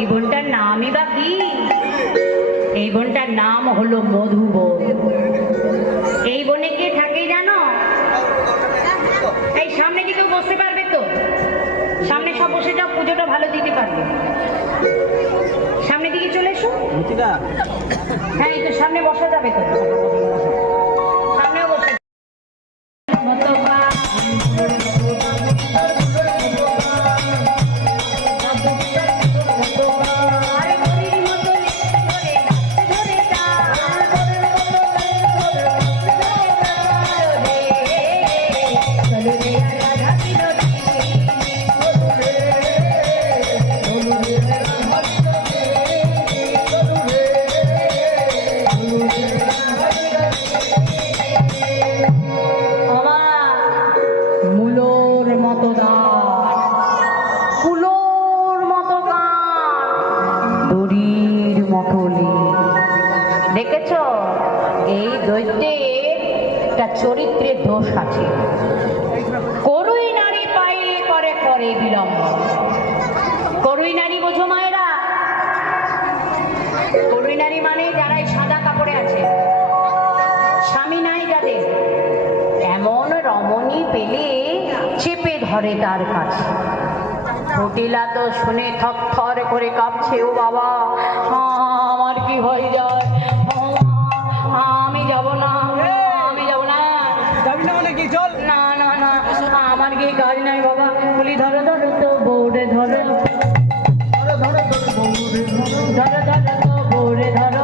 এই বোনটার নামই বা কি? এই বোনটার নাম হলো মধুবন। এই বনে কে থাকে জানো? এই সামনে দিকে বসতে পারবে তো? সামনে সব বসে যাও, পুজোটা ভালো দিতে পারবে। সামনের দিকে চলে এসো। হ্যাঁ, একটু সামনে বসা যাবে তো? সামনেও বসে দেখেছ? এই দৈত্যের চরিত্রের দোষ আছে। করুই নারী পায়ে করে করে বিলম্ব। করুই নারী বোঝো মায়েরা? করুই নারী মানে যারা সাদা কাপড়ে আছে, স্বামী নাই যাদের, এমন রমণী পেলে চেপে ধরে তার কাছে। কুটিলা তো শুনে থরথর করে কাঁপছে। ও বাবা, আমার কি হয়ে যায়? আমি যাব না, আমি যাব না। যাবি না মানে কি? চল। না না না, আমার কি কাজ নাই বাবা। বলি ধরো ধরো তো বৌরে ধরো, ধরো ধরো তো বৌরে ধরো,